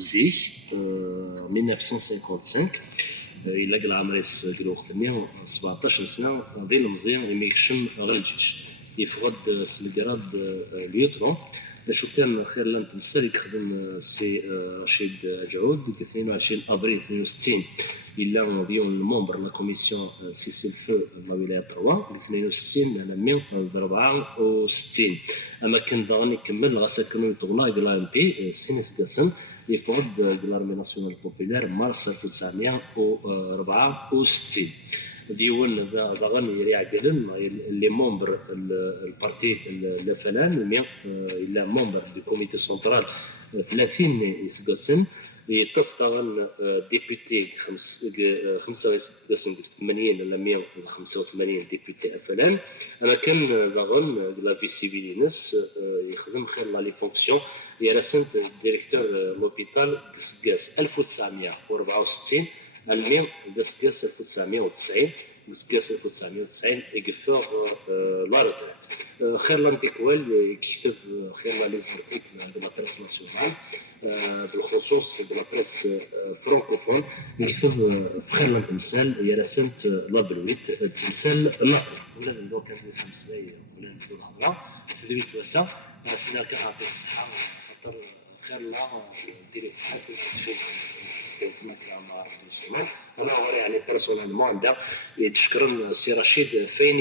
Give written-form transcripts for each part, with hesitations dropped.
وزيك 1955 إلا قال عمريس قال وقتني 17 سنة غادي المزيان اللي يكشم غير الجيش يفقد سلقراد ليوترون شو كان خير لان تمثل يخدم سي رشيد جعود 22 ابريل 62 الا ديال الممبر لا كوميسيون سيسيل فو لا ولايه 3 62 على 164 اما كان ضاني يكمل غاسكنو يطولا ديال ام بي سينيس كاسن يفرض لارمي ناسيونال بوبولير مارس 1964 ديون ضغن يري عقلن لي مومبر البارتي الفلان مي الا مومبر دو كوميتي سنترال 30 يسقسن يطف ضغن ديبوتي 85 ولا 185 ديبوتي فلان انا كان ضغن لا فيسيبيلينس يخدم خير لا لي فونكسيون يرسنت ديريكتور لوبيتال سقاس 1964 الميم دسقاس 1990 دسقاس 1990 يقفر لا روتريت خير لانتيكوال يكتب خير لا ليزارتيك دو لا بريس ناسيونال بالخصوص دو لا بريس فرانكوفون يكتب خير لانتمثال يرسنت لا بلويت تمثال النقل ولا ندو كان نسمسلاي ولا ندو الهضره تدوي توسع راسنا كنعطيك الصحه خاطر خير لا ديري بحال كما كان عارف السؤال انا وري على بيرسونيلمون عندها يتشكر السي رشيد فين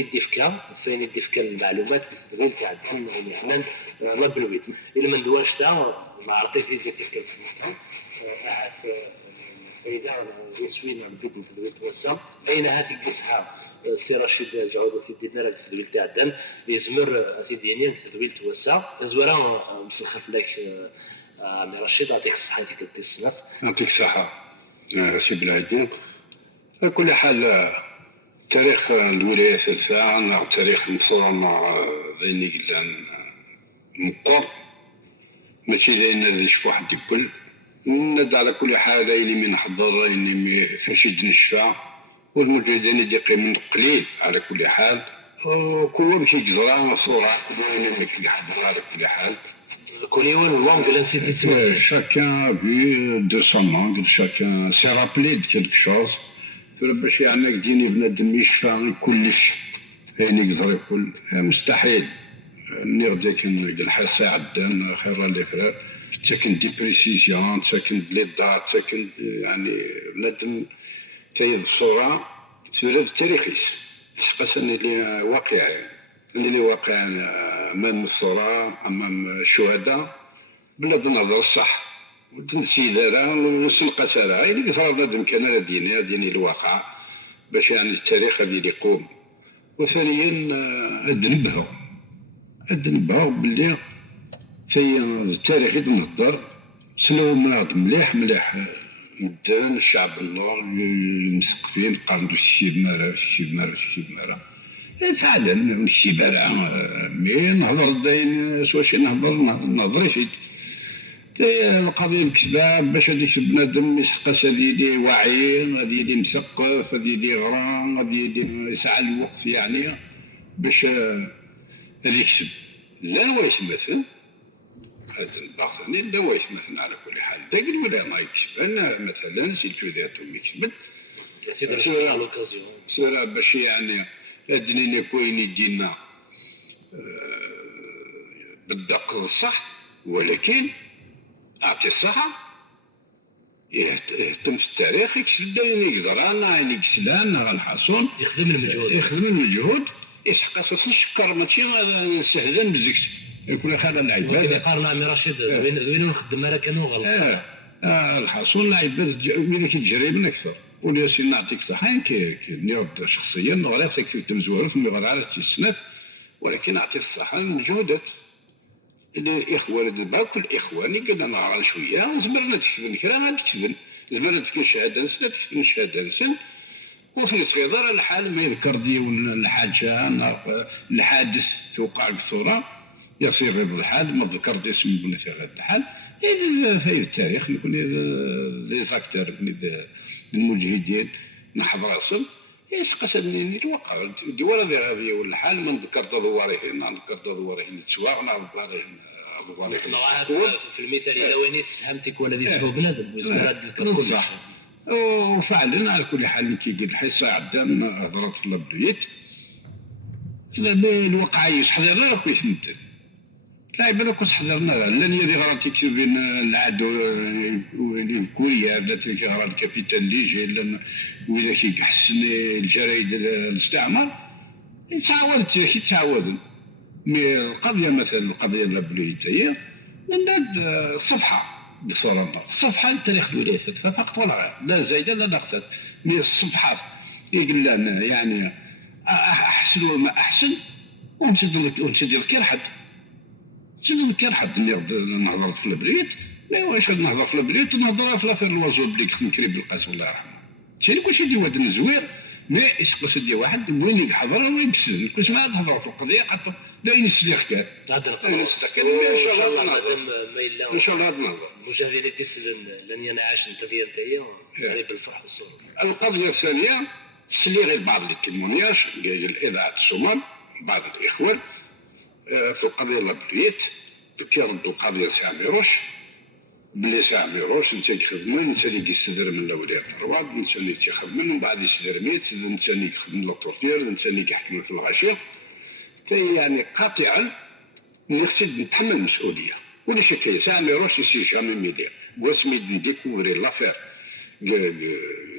يديفكا المعلومات كتبغي كيعطيهم اللي حنا لا بلويت الا ما ندواش تاع ما عرفتي في ديك الكلمه عاد فاذا يسوينا البيت ندوي توسع بين هذيك الصحاب السي رشيد جعود في الدينار كتدويل تاع الدم يزمر اسيدينيا كتدويل توسع زويره مسخف لك عمي رشيد يعطيك الصحه ديك السنه يعطيك الصحه سي بلادي على كل حال تاريخ الولاية الثالثة تاريخ مصورنا ذيني قلان مقر ماشي داينا ذيش واحد يقول ند على كل حال رايني من حضر رايني فاشد نشفى والمجاهدين اللي قيمين قليل على كل حال كل مشي جزران صورة كل وين مشي حضر على كل حال كل يوم langue de l'institution. Chacun a vu de son angle, chacun s'est rappelé de quelque chose. باش يعني تجيني بنادم يشفى كلش فين يقدر يقول مستحيل نرجع كان الحاسة عدان خير اللي فرا تسكن ديبريسيسيون تسكن بليدات تسكن يعني بنادم تايد الصورة تولد تاريخيس حقا اللي واقع اللي واقع امام الصورة امام الشهداء بلاد النظر الصح وتنسي دارا ونسلقى سارة اللي صار بنادم كان ديني الواقع باش يعني التاريخ غادي يقوم وثانيا نبهو باللي في التاريخ يتنظر سلو مناض مليح مدان الشعب النور المثقفين قاموا الشيب مارا فعلا الشيبارة مي نهضر داين سواش نهضر شي القضية مكتبة باش هاديك بنادم يسحقاش هادي واعي هادي مثقف هادي غران هادي يسعى الوقت يعني باش هادي يكسب لا هو يسمثل هذا الباطني لا هو يسمثل على كل حال داك ولا ما يكسب انا مثلا سيتو ذاتهم يكسب سير باش يعني ادنينا كوين يدينا بالدق الصح ولكن أعطي الصحة يهتم في التاريخ يكسب داين يقدر أنا يكسلان غنحصون يخدم المجهود يسحق أساس الشكر ماشي نستهزن بزكس يكون خلال العباد ولكن يقارن عمي رشيد وين نخدم راه كانوا غلط الحصول العباد وين كيتجري من أكثر ولياسين نعطيك صحة كنيرد شخصيا غير كنت مزورة ثم غير على السنة ولكن أعطي الصحة المجهودات الإخوان دابا كل إخواني قلنا نعرف شوية زمرنا تكتبن كرا ما تكتبن زمرنا تكتبن شهادة نسن تكتبن شهادة نسن وفي صغيرة الحال ما يذكر ديون الحاجة الحادث توقع الصورة يصير رضا الحال ما ذكر دي اسم بنا في هذا الحال في التاريخ يكون لي زاكتور المجهدين نحضر راسهم قصدني الواقع الدول هذه والحال ما نذكر دواريهن نذكر دواريهن تسواء نعرف دواريهن في المثال الاولاني تسهمتك والذي سهو بنادم بصح. وفعلا على كل حال كي قال الحصه عدان هضرت لبيت الواقع يحضر لك ويثمت لا بالك حضرنا لن يدي غلط يكتب بين العدو كوريا لا تلك غلط كابيتان ليجي لان واذا كي حسن الجرايد الاستعمار يتعاود مي القضيه مثلا القضيه اللبنانيه هي من الصفحه بصوره الصفحه انت اللي خذوا ليه فقط ولا غير لا زايده لا نقصت مي الصفحه يقول لنا يعني احسن وما احسن ونسد لك حد سيدي كان حد نهضر في البريد لا واش نهضر في البريد نهضر في لافير الوازو بلي خمكري بالقاس الله يرحمه تاني كلشي دي واد الزوير مي يسقس دي واحد وين يحضر وين يكسل كلش ما نهضر في القضيه حتى لا ينسلي خكار تهضر ان شاء الله ما الا ان شاء الله نهضر المشاهدين ديسل لن ينعاش القضيه نتايا يعني بالفرح والسرور. القضيه الثانيه سلي غير بعض التلمونياج ديال الاذاعه الصومال بعض الاخوان في القضيه لابريت كيرد القضيه ساميروش بلي ساميروش نتا يخدم نتا اللي يستدر من الاولياء الرواد نتا اللي يخدم من بعد يستدر ميت نتا اللي يخدم للتورتير نتا اللي يحكم في الغاشيه يعني قاطعا نقصد نتحمل المسؤوليه ولا شك ساميروش يسي جامي ميدير واسمي ديكوفري لافير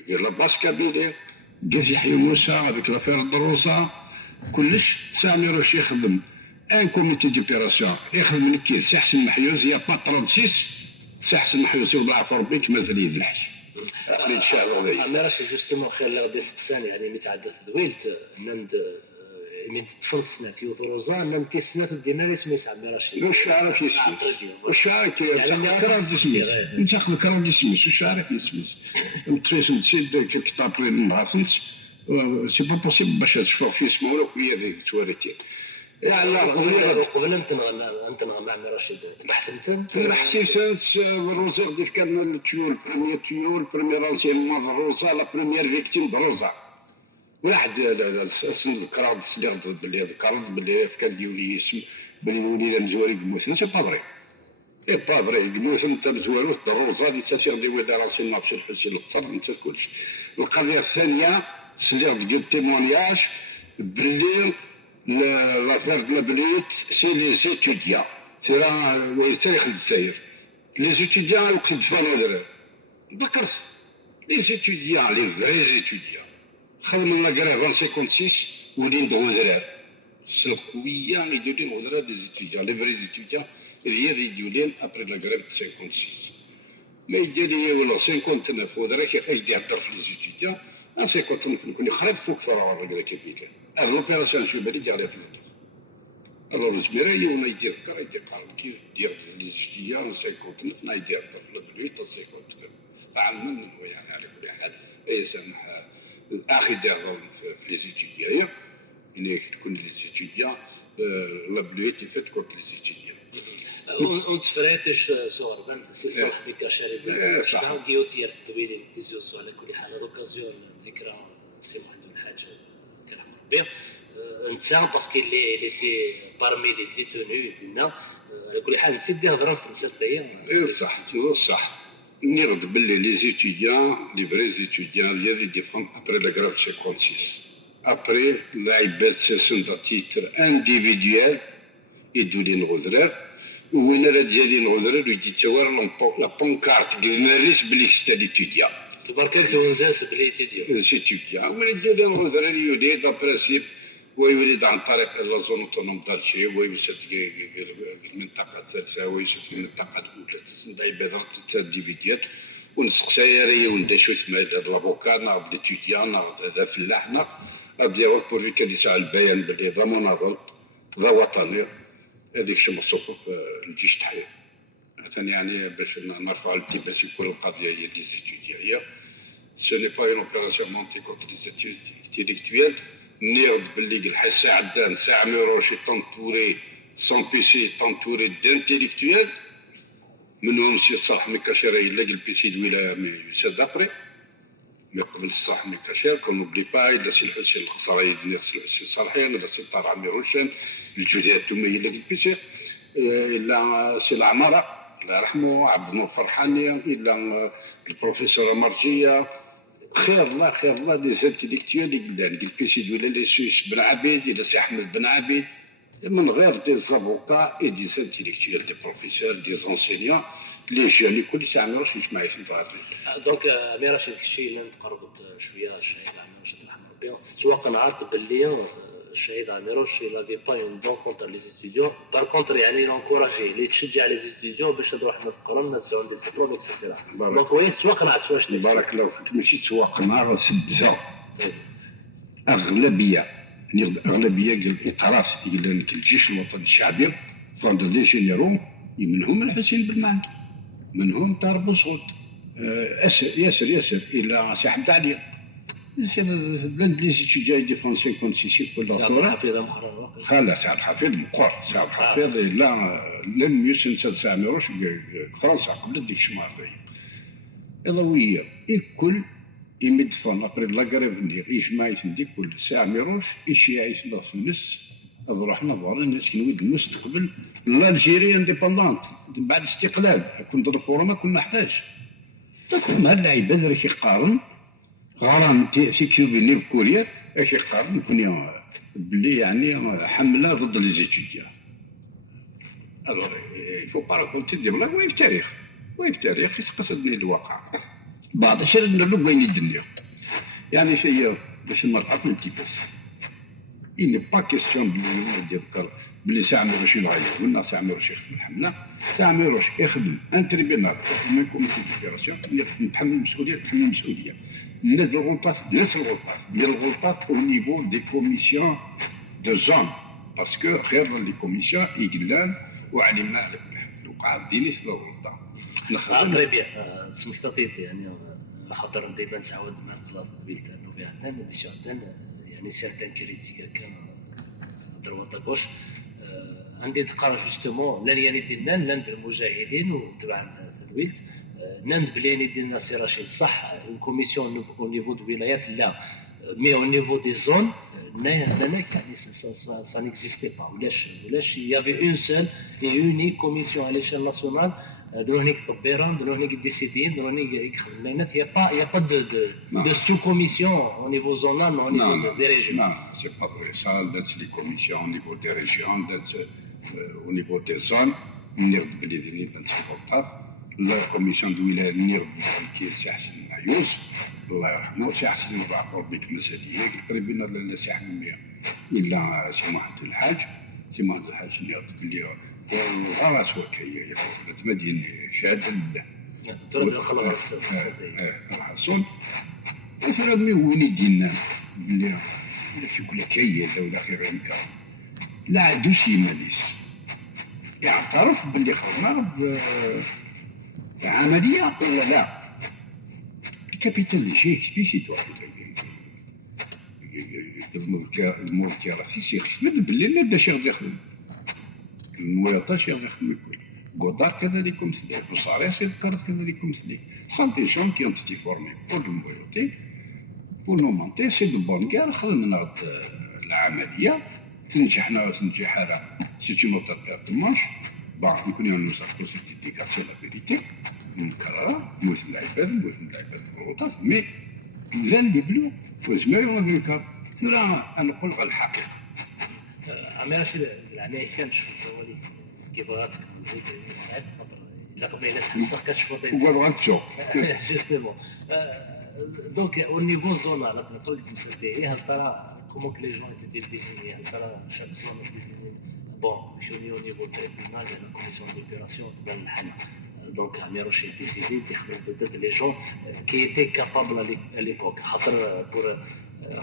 لا باسكابيلي قال يحيى موسى هذيك لافير الدروسه كلش ساميروش يخدم ان كوميتي ديبيراسيون يخدم الكيل سي حسن محيوز يا با 36 سي حسن محيوز والله يعفو ربي كما في اليد الحش عقلي الشعب غادي انا راه جوستومون خير لا غادي سقسان يعني متعدد دويلت نند من تفلسنا في وثروزا نم تسنات الدينار اسمه سامي رشيد واش عارف يسمي واش عارف يسمي انت خلك كرا يسمي واش عارف يسمي تريسن سيد كتاب من راسنس سي با بوسيبل باش تشوف في اسمه ولا هي هذيك تواليتي يعني قبل انت مع رشيد تبحثت الروزا ديال كان التيول البريمير انسينمون الروزا لا بريمير فيكتيم دروزا واحد اسم الكراد اللي غدر بلي ذكرت بلي كان ديولي اسم بلي وليد مزواري قموثن سي بافري اي بافري قموثن انت مزوارو الدروزا اللي تسير دي ودا راسي مابشي الحسي القصر انت كلشي. القضيه الثانيه اللي غدير تيمونياج بلي لافير دو لابليت سي لي زيتوديان سي راه تاريخ الجزائر لي زيتوديان وقت الفالودر ذكرت لي زيتوديان لي فري زيتوديان خدموا لا كراف 56 ولين دغودرا سلكويا يدولين غودرا دي زيتوديان لي فري زيتوديان هي اللي يدولين ابري لا كراف 56 ما يدير ولا 59 غودرا كي يهضر في لي زيتوديان 59 نكون خرج فوق فرع الراجل كيفيك هذا لوبيراسيون شو بالي جاري في الوقت alors الجميرة يوم يدير كرا يدير كيف يدير لي زيتوديان 59 ما يدير في البلويت 59 تعلم هو يعني على كل حال اي سامح الاخي ديالهم في لي زيتوديان يعني تكون لي زيتوديان لا بلويت فات كنت لي زيتوديان und فراتش صوربان سي صح بك شارد شتاو ديوتير طويل تيزيوس على كل حال لوكازيون ذكرى سي محمد الحاج الله يرحمه ربي نتساهم باسكو اللي تي بارمي لي ديتوني ديالنا على كل حال نسيت هضره في مسات ايام صح صح نغد باللي لي زيتوديان لي فري زيتوديان هي اللي ديفون ابري لا كراف 56 ابري لعيبات سون تيتر انديفيديوال يدوا لي الغدرار وين راه ديالي الغدرار ويجي توار لا بونكارت كمارس بلي ستا ليتوديان تبارك الله ونزاس بلي تيديان وين ديالي الغدرار يولي دا برانسيب ويولد عن طريق لا زون اوتونوم دالشي ويوصل المنطقه الثالثه ويوصل في المنطقه الاولى تسمى عباره تاع ديفيديات ونسقسايري وندا شو اسمه هذا لافوكا ناخذ ليتوديان ناخذ هذا فلاح ناخذ ديال بور كان يسعى البيان باللي ذا مناضل ذا وطني هذيك شي مصروف الجيش تحيا مثلا يعني باش نرفع الالتباس يكون القضيه هي دي زيتوديان سو ني با اون اوبيراسيون مونتي كونتر لي زيتود انتيليكتويل نيرد باللي الحسا عدان ساعة ميروشي تنطوري سون بيسي تنطوري دانتيليكتويل منهم سي صالح مكاشير يلاقي البيسي الولاية يساد ابري مي قبل صالح مكاشير كون نوبلي با إلا سي الحسين الخسارة يدني سي صالحين إلا سي طارع ميروشان الجوديات توما يلاقي البيسي إلا سي العمارة الله يرحمه، عبد النور فرحاني، إلا البروفيسور مرجية، خير الله خير الله دي زانتيليكتوال يقلان قال سيدي ولا لي سويس بن عبيد إلا سي أحمد بن عبيد، من غير دي زافوكا اي دي زانتيليكتوال دي بروفيسور دي زونسينيون لي جوني كل ساعة ما يروحش يسمع يسمع دونك أميرة شي الشيء اللي تقربت شوية الشهيد عميروش الله يرحمه ربي تتوقع باللي الشهيد عميروش il avait pas une bonne contre les étudiants par contre يعني ينكوراجي اللي تشجع لي زيتيديون باش تروح تقرا الناس عندي الدبلوم اكسيتيرا دونك كويس توقع واش بارك الله فيك ماشي توقع راه سبزه أغلبية قال إطراس قال لك الجيش الوطني الشعبي فرد لي جينيرو منهم الحسين بن معد منهم طارق بوسعود ياسر إلى سي حمد علي بلاد لي جاي ديفونسي كون سي كل صورة خلاص سعد حفيظ مقر سعد حفيظ لا لم يسنسل سامروش فرنسا قبل ديك شمار إضوية الكل يمدفون ابري لاكاريف ندير يجمع يسندي كل ساعة ميروش يشي يعيش في النس اروح نظر الناس كنود المستقبل الجيري انديبوندونت بعد استقلال كنت الفورما كنا حتاج تكون هاللعيبه راك يقارن غرام في كيوبيني بكوريا اش يقارن يكون بلي يعني حمله ضد لي زيتيديان الوغ يفو با راكونتي دي بلاك وين التاريخ وين التاريخ يتقصدني الواقع بعض الشيء نلوك وين الدنيا يعني شيء باش نرفع من التيباس il n'est pas question بلي سي عميروش يغير ولا سي عميروش يخدم الحمله سي عميروش يخدم ان تريبينال من كوميسيون ديبيراسيون نتحمل المسؤوليه الناس الغلطات ديال الغلطات او نيفو دي كوميسيون دو زون باسكو خير لي كوميسيون يقلان وعلمنا على وقع ديني في الغلطه تري بيان سمحت يعني خاطر ديما نتعاود مع الخلاص قبيل تاع انه فيها عندنا ميسيون عندنا يعني سيرتان كريتيك كان دروات غوش عندي تقرا جوستومون لان يعني ديالنا لان المجاهدين وتبع تدويلت نان بلي ديالنا سي رشيد صح اون كوميسيون او نيفو دو ولايات لا مي او نيفو دي زون هناك يعني سا نيكزيستي با ولاش يافي اون سول اي اونيك كوميسيون على ليشيل ناسيونال درو هنيك طبيران درو هنيك الديسيدين درو هنيك يخدم الناس يا با دو سو كوميسيون او نيفو زونال او نيفو دي ريجيون non c'est pas vrai ça that's les commissions au niveau des régions that's au niveau des zones نيرد بلي ديني بنت لا كوميسيون دويلة نيرد كي سي حسن عيوز الله يرحمه سي حسن الرعفور بيت مسالية قريبين لا سي حمية إلا سي محمد الحاج سي محمد الحاج نيرد بلي وغاراس وكاية يا مدينة شهادة لله ترد القلب الحصول أفراد وين يدينا بلي في كل كاية ولا خير منك لا عندو شي ماليس يعترف باللي خرجنا عملية ولا لا الكابيتال دي شي اكسبيسيت واحد المولكي راه في شي خدمة باللي لا دا شي غادي يخدم المويطة شي غادي يخدم الكل غودار كذلك مثلي بوصاريس يذكر كذلك مثلي سان دي جون كي ont été formés pour le moyoté pour nous monter c'est de bonne guerre خدمنا غد العملية تنجحنا تنجحها سي اون اوتر بير دو مانش بعض يكون نسافروا سي ديكاسيون لا فيريتي مكررة موت العباد الغلطات مي لا اللي بلو وزمايل ونذكر لا نقول الحقيقة عمير شي يعني كنشوف هو كيف غاتك ساعات الا قبل ناس خمسه كتشوفوا غاتشوف جوستومون دونك او نيفو زونال نقول لك مسالتي هل ترى كومون كلي جون كيدير ديزيني هل ترى شاك زون ديزيني بون شنو au niveau tribunal de la commission d'opération dans le حل donc عميروش ديسيدي تخدم ضد لي جون كي ايتي كابابل à l'époque خاطر بور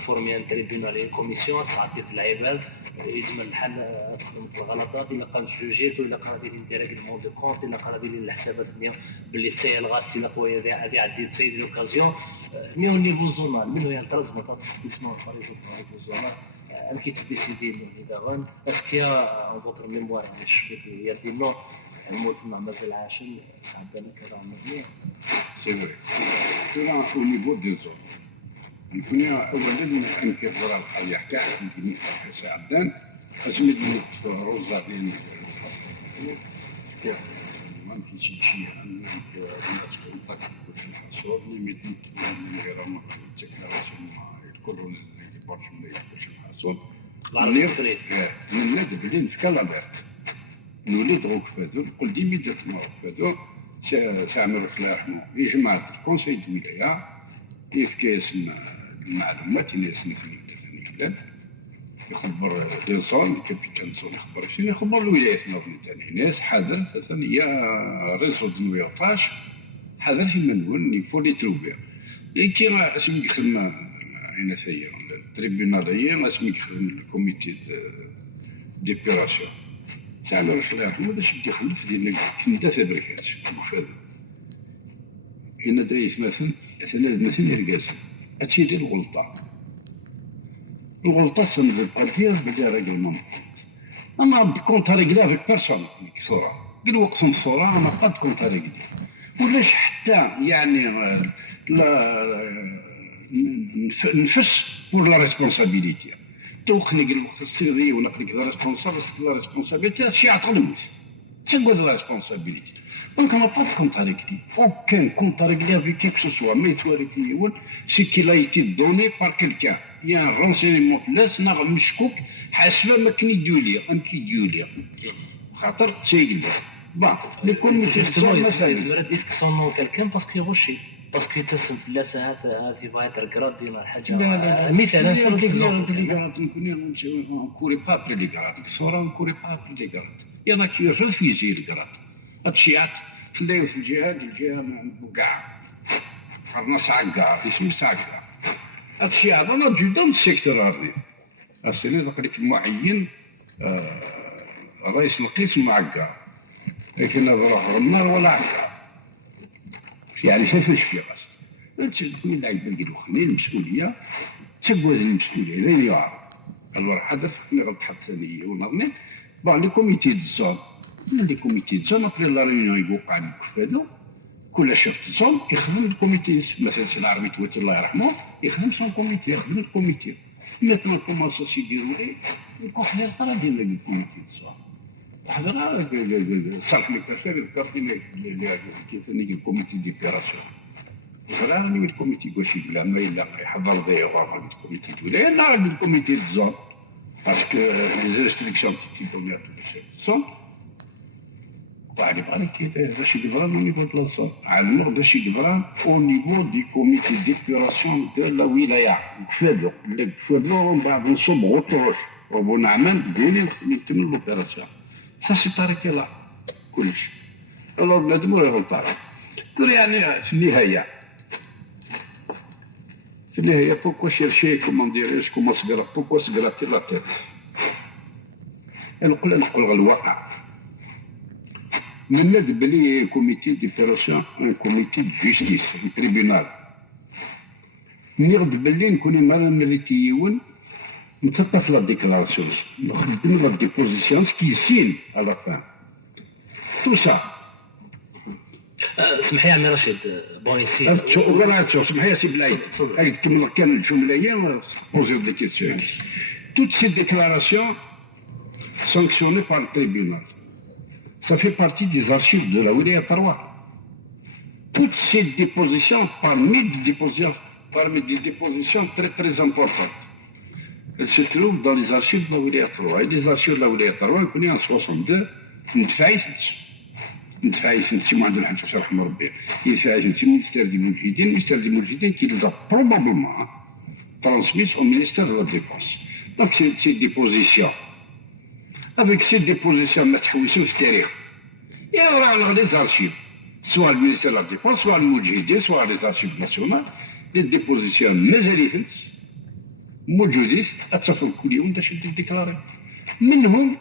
فورمي ان تريبيونال اي كوميسيون تعطي في العباد يجمع الحل تخدم في الغلطات الا قال جوجيت ولا قال دير انت ريغلمون دو كونت الا قال دير الحسابات ديالو باللي تسيل غاستي لا خويا هذه عندي تسيد لوكازيون مي او نيفو زونال منو يلتزم اسمه فريق نيفو زونال ان كي تديسيدي دابا اسكيا اون فوتر ميموار اللي شفت هي ديما الموت مع مازال عاشن صعب انا كذا عمرني سي فري سيرا او نيفو دي زون نكون اولا نمكن نظرا الحياه تاعك يمكن سي عبدان اسمي روزا ديال ما يمكنش شي انك تكون طاكس في الحصول ليميت من غير ما تكلاراسيون يذكروا اللي يبرش ولا يذكرش الحصول من ناد بلين في كالابيرت نولي دروك فادو نقول ديميدياتمون فادو سامر الله يرحمه يجمع الكونسيل دو ولايه يفكي اسم المعلومات اللي يسنك فلان يخبر لي زون كابيتان زون يخبر شنو يخبر الولايات نظن تاعي ناس حاضر ثاني ريزو دو نويطاج حاضر في منون يفولي تروبير كي اسمي يخدم هنا سير التريبيوناليه اسمي يخدم الكوميتي ديبيراسيون سامر الله يرحمه باش يدي يخلف ديال كندا فابريكات وفاد هنا دايس مثلا مثلا يرقاسم هادشي ديال الغلطه سنبقى دير بلي راجل ممكن انا بكونت ريغلي افيك بيرسون صوره قال وقسم الصوره انا قد كنت ريغلي ولاش حتى يعني لا نفس بور لا ريسبونسابيلتي توخني قال وقت السيري ولا قلت لا ريسبونسابيلتي هادشي عطلمت تنقول لا ريسبونسابيلتي دونك انا با كونت ريغلي اوكان كونت ريغلي افيك كيك سوسوا ما يتوالي يقول سي كي لا ايتي دوني بار كيلكان يا رونسينيمون لاس ناغ مشكوك حسب ما كان يديولي خاطر تسيل با لكل مجتمع مثلا دير كسونو كالكان باسكو يغشي باسكو يتصل بالله هذه فايت ركرات ديال حاجه مثلا نسال نكون كوري با بري لي غراد الصوره نكوري با بري لي غراد يلا كي ريفيزي الغراد هادشي تلاقيو في الجهه كاع قرنا ساعه كاع اسمي ساعه كاع هادشي هذا جدا من السيكتور هذا السنه دقيق معين رئيس القسم معكا لكن نروح النار ولا عكا يعني كيفاش في راسك تقول لك بالقلب خلي المسؤوليه تسقوز المسؤوليه لين يعرف الور حدث اللي غلط حتى ثانيه ونظني بعض لي كوميتي دزون لي كوميتي دزون ابري لا ريونيون يوقع لك فادو كل شخص زون يخدم الكوميتي مثلا السي العربي تويت الله يرحمه يخدم سون كوميتي يخدم الكوميتي مثلا كومونسو يديروا لي يكون حنا طرا ديال الكوميتي دزون حضر صالح لي كاشير الكارتين اللي كيف نيجي الكوميتي ديبيراسيون فراني الكوميتي كوشي بلا ما الا يحضر دايره الكوميتي ولا لا الكوميتي دزون باسكو لي ريستريكسيون تي دوميات سون وعلي بالك باش يقدروا من نيفو الصوت علموا باش يقدروا او نيفو دي كوميتي ديبيراسيون دو لا ولايه كفادو اللي كفادو من بعد نصب غطوش ونعمل ديني يتم لوبيراسيون سا سي طريقه لا كلش الوغ بنادم ولا غلطان يعني في النهايه بوكو شيرشي كومون ديريش كومون صغيره بوكو صغيره لا تير نقول غير الواقع من ناد بلي كوميتي ديبيراسيون كوميتي دو جوستيس تريبيونال نغد بلي نكون مالا مليتيون نتطف لا ديكلاراسيون نخدم لا ديبوزيسيون كي سين على فان تو سا اسمح لي عمي رشيد بونيسي اسمح لي سي بلايد هاي تكمل كان الجمله هي بوزيو دي كيسيون توت سي ديكلاراسيون sanctionnées par le tribunal. Ça fait partie des archives de la Wilaya Tarwa. Toutes ces dépositions, parmi des dépositions très très importantes, elles se trouvent dans les archives de la Wilaya Tarwa. Et les archives de la Wilaya Tarwa, on connaît en 62, ندفعيس نتي عند الحاج الله يرحم ربي يدفعيس نتي المينيستير ديال الموجودين qui les a probablement transmises au ministère de la Défense. Donc c'est des dépositions. Avec ces dépositions ما تحوسوا في التاريخ يا راه لي زارشيف سواء المينيستير de la Défense سواء الموجودين سواء لي زارشيف ناسيونال دي ديبوزيسيون مازالين موجودين اتصلوا كل يوم باش يديكلاري منهم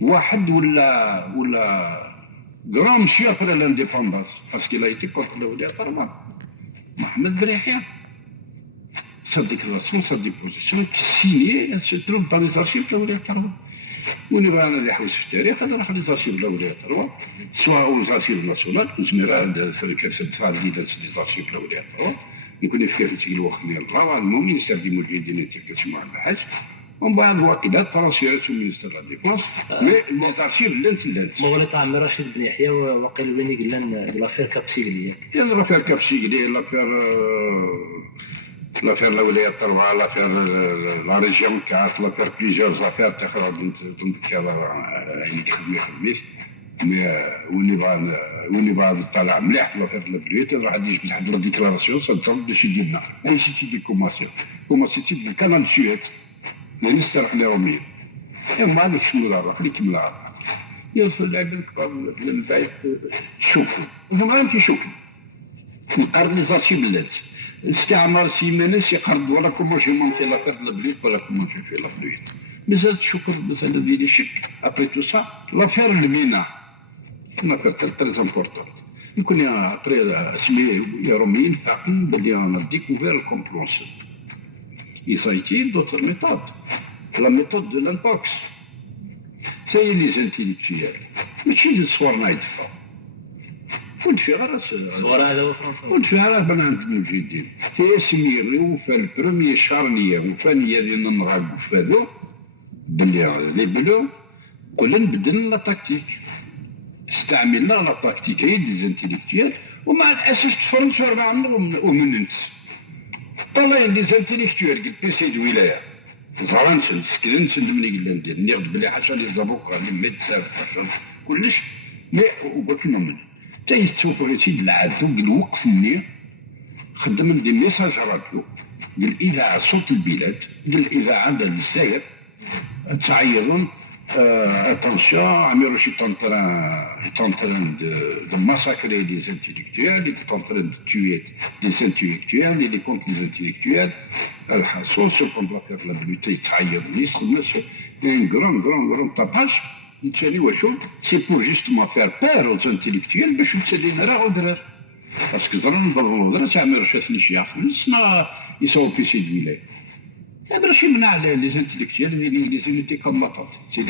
واحد ولا grand monsieur après l'indépendance parce qu'il a été contre le Wilaya Tarwa Mohamed Ben Yahya sa déclaration sa déposition qui signée elle se trouve dans les archives de la Wilaya Tarwa ونبغى انا اللي حوس في التاريخ هذا راح لي زارشيف لا ولايه تروا سواء او زارشيف ناسيونال وزميرا في كاس الدفاع اللي دازت لي زارشيف لا ولايه تروا نكون في كيف تيجي الوقت ديال الرابع المهم يستخدموا الفيديو اللي كتسمعوا على الحاج ومن بعد الوكيلات ترانسفيرات المينستر لا ديفونس مي لي زارشيف لانت مغلط عمي رشيد بن يحيى وقيل وين قلنا لافير كابسيغلي كاين لافير كابسيغلي لافير الولاية الربعة لافير لا ريجيون كاع لافير بليزيور لافير تاخر نذكر يعني خدمت مي وني بغا طالع مليح في لافير البلويت راح يجي واحد لا ديكلاراسيون صدق باش يديرنا اي سيتي دي كوماسيتي ديال كانال سويت اللي نسترح لي روميين ومن بعد نكملوا العراق اللي كمل العراق يوصل العباد الكبار من بعد شوكوا وهم غير تيشوكوا نقرب لي زارشيف بلاد استعمار سيمانس يقرب ولا كومونش يمونتي لافير البلويت ولا كومونش في لابلويت مازال تشوكوا مثلا ديالي شك ابري تو سا لافير المينا لافير تري امبورطون يكون ابري اسمي يا روميين فاقين بلي انا ديكوفير الكومبلونس il s'agit d'autres méthodes. La méthode de l'intox. C'est les intellectuels. Mais qui est soir naïfa? كنت في غرس صورة هذا هو فرنسا كنت في غرس بنا عندنا جديد في اسمي وفا البروميي شارنية وفانية اللي نمغاب وفادو باللي لي بلو كلنا بدلنا لا تكتيك استعملنا لا تكتيك هي دي زانتيليكتيال ومع الاسف فرنسا 4 ومن طلعين لي زانتيليكتوال قد بيسي د ولايه زرانسن سكرنسن ملي قلنا ندير نيغد بلي حاشا لي زابوكا لي ميدسان كلش مي وقلت لهم حتى يستوفوا شي العدو قال وقف مني خدم دي ميساج راديو قال اذاعه صوت البلاد قال الاذاعه ديال الجزائر تعيرون attention, Amiroshi est en train de massacrer les intellectuels, il est en train de tuer les intellectuels, il est contre les intellectuels. Al-Hassan, ce qu'on doit faire la lutte, un grand tapage. C'est pour justement faire peur aux intellectuels, mais je ne sais pas. Parce que c'est Amiroshi, ils sont au PC de Villet. هذا ماشي يمنع لي زانتيليكتيال لي كومباتونت سي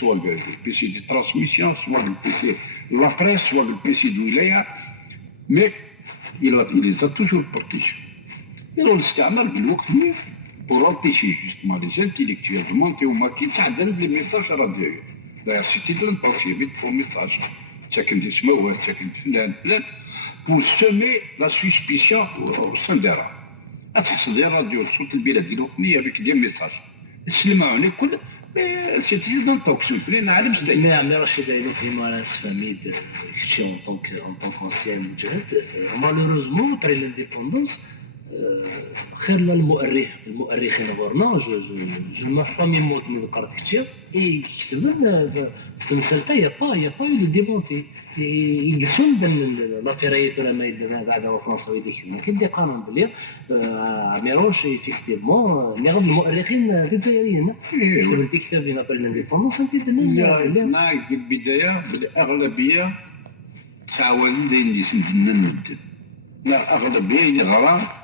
سوا البيسي دي ترانسميسيون سوا البيسي لا بريس سوا البيسي دو ولايه مي il les a toujours protégés. إذا الاستعمار بالوقت مي pour empêcher justement les intellectuels de monter au maquis تعدل لي ميساج راديو داير سيتي دو لامباكس يبيت فور ميساج ساكن دي سموات ساكن فلان pour semer la suspicion au sein des rangs. تحصل ديال الراديو صوت البلاد ديال الوطنيه بك ديال ميساج السلمه عليك كل سيتي دون توكسيون فين نعلم ازاي مي عمي رشيد ايلو فيما انا سفاميد كشي اون طونك انسيان مجهد مالوروزمون تري لانديبوندونس خير المؤرخين غورنا جو ما فامي موت من ذكرت كثير اي كتبنا في مسالته يا با يو دو ديبونتي يلسون لافيريت ولا ما يدير بعد هو فرنساوي ديك ما كاين دي قانون بلي ميروش ايفيكتيفمون نغض المؤرخين الجزائريين كتب ديك كتاب ينابل لانديبوندونس انت درنا في البدايه بالاغلبيه تعاون اللي سندنا نبدل لا اغلبيه يغرى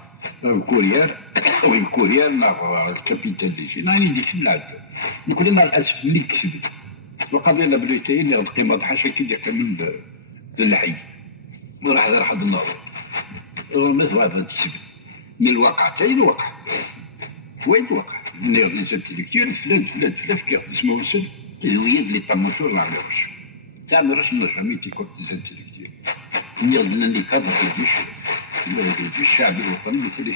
الكورير والكورير لا الكابيتال اللي جينا ديك العاده نقول لنا الاسف اللي كسبت القضيه بلوتين اللي القيمه حاشا كي دير كامل الحي وراح ذا حد النار مثل هذا تكسب من الواقع حتى الواقع وين الواقع لي انتيليكتوال فلان كيف اسمه السد الويد اللي تمشور لا عمرش تاع مراش نفهم تي كنت انتيليكتوال نيضنا اللي كذا في الشعب الوطني مثل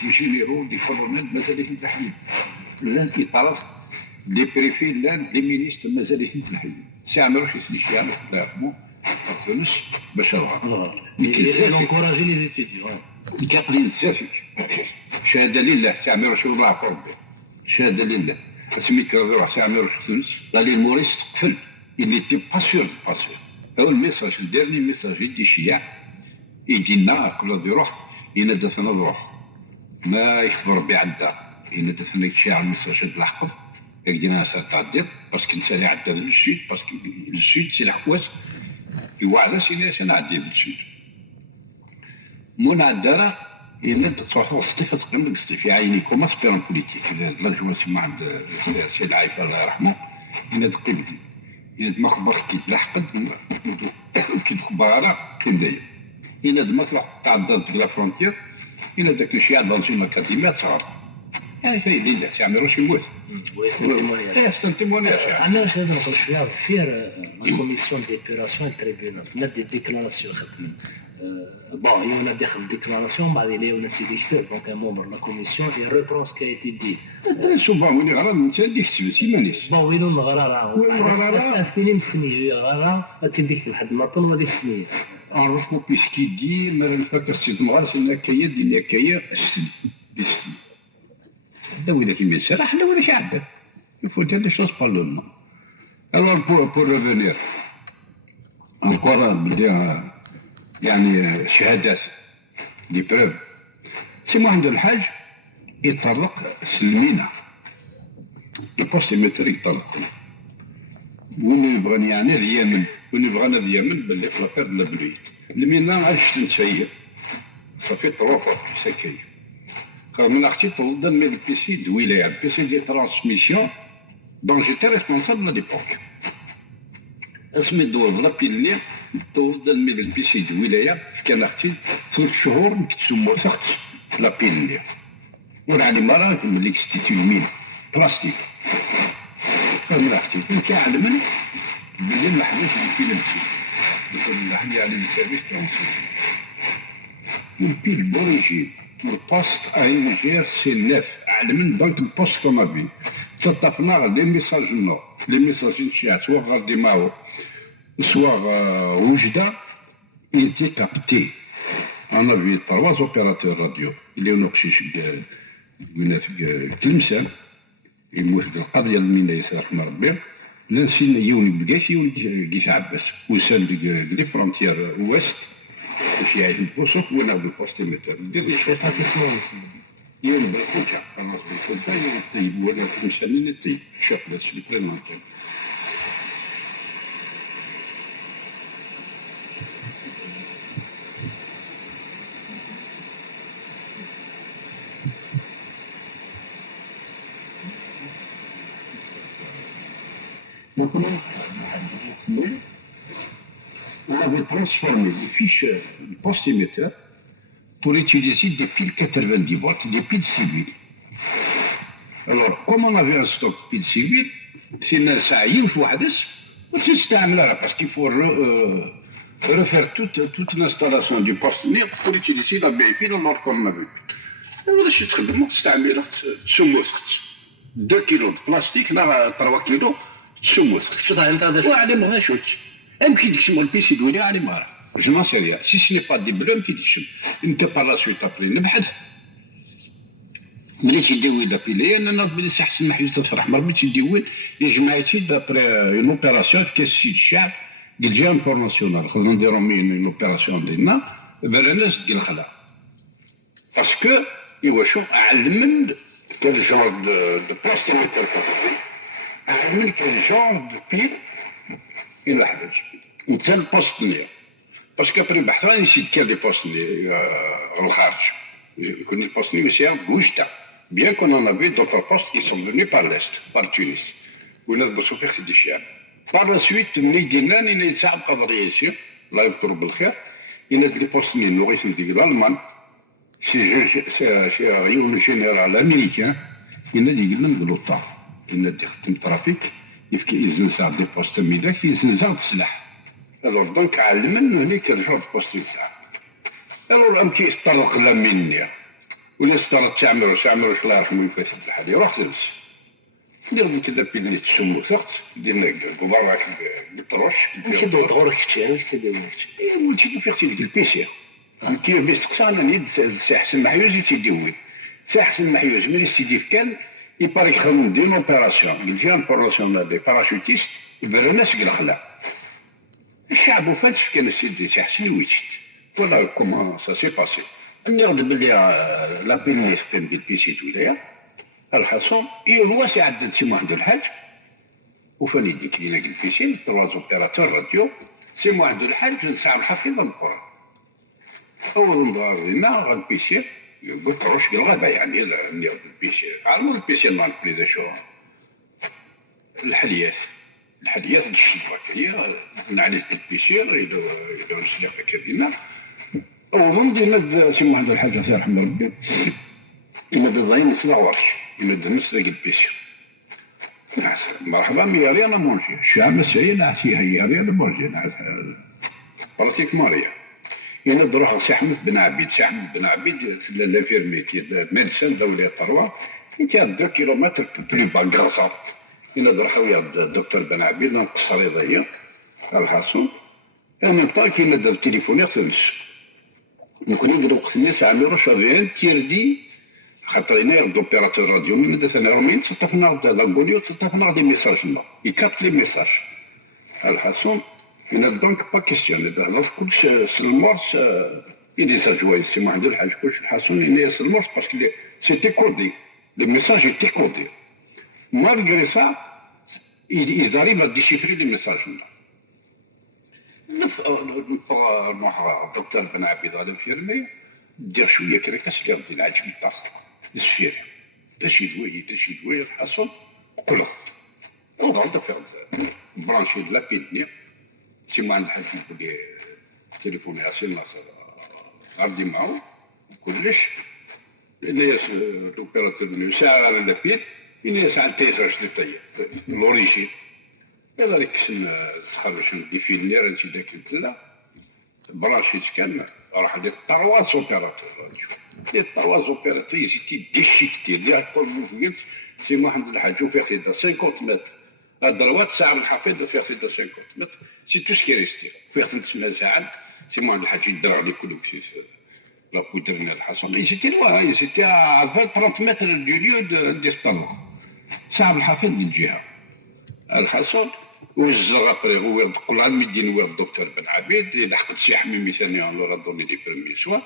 في جينيرو دي كولونيل مازال في التحليل لان اطارات دي بريفي لان دي مينيستر مازال في التحليل سي عمرو يسلي شي عام الله يرحمه فهمش باش روح نكوراجي لي زيتيديون كيقلي بزاف شهاده لله سي عمرو شو الله يعفو ربي شهاده لله اسميك روح سي عمرو تونس قال لي الموريس تقفل اللي تي باسيون هو الميساج الديرني ميساج يدي الشياع يجينا كل يروح ينادى فينا نروح ما يخبر بعدا ينادى فينا يشاع المساجد الحقب يجينا ساتعدي باسكو نسالي عدى للسود باسكو السود سي الحواس يوعد سينا سنعدي للسود من عدارة ينادى تروح وصفة تقيم لك في عيني كوما سبيرون بوليتيك لا جواسي ما عند سي العايفة الله يرحمه ينادى قيمتي ينادى ما خبرك كي تلحقد كي تخبر كي داير إلى ما تروح تعدى لا فرونتير إلى داك الشيء دونجي أكاديميات صغار يعني فايد لله سي عمرو يموت Oui, c'est un témoignage. C'est un témoignage. عندنا واش نقدر نقول شويه فيه لا كوميسيون ديبيراسيون التريبيونال لا دي ديكلاراسيون خدمين bon il y en a des déclarations بعد il y a aussi des choses donc un membre de la commission il reprend ce qui a été dit souvent ولي غرض انت ديك تسوي مانيش bon وين الغراره استني مسني غراره تديك لحد ما طن ودي السنيه نعرفو بيسكي دي ما نفكر السيد مغارس ان كايا ديال كايا السن السن هذا ولا كيما سرح لا ولا شعب يفوت هذا شوز بالون alors pour revenir encore بدي يعني شهادات دي بروف سي محمد الحاج يطرق سلمينا البوستيمتر يطرق وين يبغاني يعني اليمن وين يبغانا اليمن باللي في لافير لا بلوي المينا عشت نتفيا صافي طروفات في سكاي من اختي تفضل من البيسي de ولايه البيسي دي ترانسميسيون دون جيتي ريسبونسابل ليبوك اسمي الدول لابيلني تفضل من البيسي de ولايه كان اختي 3 شهور كتسمو سخت لابيلني وراني مرة ملي كستيتو يمين بلاستيك من اختي كنت عالم بلي ما حداش في نفسي نحن على السيرفيس ترونسي البيل بوريجين البوست اي جي ار سي 9 علمن دونك البوست كومابين تطفنا لي ميساج نو لي ميساج نشيع سوا غادي ماو سوا وجده يتي كابتي انا في 3 اوبيراتور راديو اللي نقشيش من في تلمسان يموت القضيه من يسار رحمه ربي لا نسينا يوني بقاسي ولقيت عباس وسال لي فرونتيير ويست باش يعيش البوسط وانا بالبوستيمتر دير لي شويه اسمه يوني بالكوكا خلاص بالكوكا يوني طيب وانا مسمين طيب شوف هذا الشيء بريمونتير On avait transformé les fiches du postémetteur pour utiliser des piles 90 volts, des piles civiles. Alors, comme on avait un stock piles civiles, c'est une saïe ou wahdes, on s'est installé parce qu'il faut refaire toute l'installation du postémetteur pour utiliser la vieille pile alors qu'on avait. هذا الشيء تخدمو تستعمله تسموسخت 2 كيلو بلاستيك لا 3 كيلو تسموسخت شو صاير انت هذا وعلي ما غاشوتش يمكن تكشموا البيسي دولي علي ما راه جو نو سي ريا سي سي با دي بلو يمكن تكشم انت بار سويت ابري نبحث ملي تيديوي دابيلي انا بلي احسن محيط تفرح مرمي تيديوي جماعتي دابري اون اوبيراسيون كاس السيد الشعب قال جا انفورماسيونال خلينا نديرو اون اوبيراسيون ديالنا برناس ديال الخلا باسكو ايوا شوف علمن كان جونر دو بلاستيمتر علمن كان جونر دو بيل الى حدث انت البوستنير باسكو ابري بحثنا نسيت كان لي بوستنير الخارج يكون البوستنير سي بوجتا بيان كون اون افي دوطر بوست كي سون فيني بار ليست بار تونس ولا بسوفير سي دي شعب بار لا سويت ملي دينا ني يتعب قضيه الله يذكر بالخير إن لي بوستنير نوريس ديال الالمان سي يوم جينيرال امريكان إن دي قلنا نقولوا إن دي خدم ترافيك يفكي يزنزع دي بوست ميداك يزنزع بسلاح الوغ دونك علمن هناك رجعوا بوست يسعى الوغ ام كيسترق لا مني ولا استرق تعمل الله يرحمه يفاسد الحال يروح تلبس ندير كذا بيدني تسمو ثقت دينا كبراك بالطروش ماشي دو طغور كتشي انا كتدير ايه ولتي فيختي ديك البيسي كي باش تقصانا نيد سي حسن محيوز تيديوي سي حسن محيوز ملي سيدي كان يبارك خدم دي اوبيراسيون يجي انفورماسيون دي باراشوتيست يبرا ناس الخلا الشعب وفاتش كان السيد سي حسن ويتشت فوالا كومون سا سي باسي نغد بلي لابيل اللي خدم ديال البيسي ولايه الحصون هو سي عدد سي محمد الحاج وفاني ديك لينا البيسي 3 اوبيراتور راديو سي محمد الحاج نسعى الحفيظه القران اول نظهر لنا غاد البيسي قلت روش الغابه يعني ناخذ البيسي عارفوا البيسي نعرف شو الحليات الشبكه هي نعرف البيسير يدور السلاحه كدينا اول دينا سي محمد الحاج الله يرحم ربي يمد الضين يسمع ورش يمد النص ديال البيسي مرحبا مي ريان ا مونجي شامل سي لا سي هي ريان ا مونجي براتيك ماريا هنا دروح سي احمد بن عبيد في لافيرميتي ميدسان دولة طروا انت 2 كيلومتر بلو با كراسا هنا دروح ويا الدكتور بن عبيد نقصر رضايا الحصون انا طاي كيما دار تليفوني خلص نكون ندير وقت الناس عامل شافين تيردي خاطر هنا دوبيراتور راديو من مثلا رومين تصطفنا لاغوليو تصطفنا دي ميساج لا يكات لي ميساج الحصون هنا دونك با كيستيون هذا كلش سلمورس إلي ساجواي سي محمد الحاج كلش الحصون هنا سلمورس باسكو سيتي كودي لي ميساج ايتي كودي مالغري سا ils arrivent à déchiffrer les messages là. نروح الدكتور بن عبيد غادي نفيرمي دير شويه كريكاس اللي غادي العجب الطرف السفير تشي دوي الحصل قلق وغادي فيها برانشي لابيدني سي ما عند حد يقول لي تليفوني اسيل ناصر غادي معاه كلش لان لوبيراتور ساعه على لابيد إني ساعة تيسر شدتايا لوريجين كذلك كسن تخرج ديفينير انت داك التلا براشيت كان راح لي 3 اوبيراتور لي 3 اوبيراتور جيتي ديشيكتي اللي يعطوا الموفمنت سي محمد الحاج وفيه سيدا 50 متر الدروات ساعة الحفيظ فيه سيدا 50 متر سي تو سكي ريستي فيه 5 ساعات سي محمد الحاج يدير عليه كل كسيس لا بودرنا الحصان يجيتي لوا يجيتي ا 30 متر دو ليو ديستانس ساعة الحفيظ من جهة الحصان والزغ ابري هو يدخل على المدينة هو الدكتور بن عبيد لحقت شي حميمي ثاني على رادوني لي بريمي سوا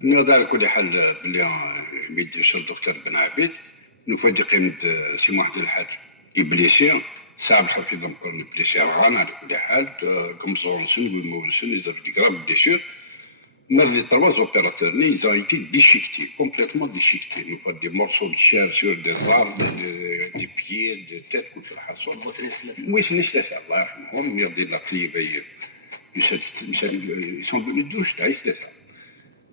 نوضع على كل حال بلي ميدي الدكتور بن عبيد نفاجئ قيمة سي محمد الحاج يبليسي ساعة الحفيظ نقول بليسي غانا على كل حال كمزونسون ومونسون يزرق دي غراب بليسير Mais les 3 opérateurs, ils ont été déchiquetés, complètement déchiquetés. Nous pas des morceaux de chair sur des arbres, des pieds, des têtes, tout ça. Oui, c'est nécessaire. Ils ont dit la clé, ils sont venus douche, c'est ça.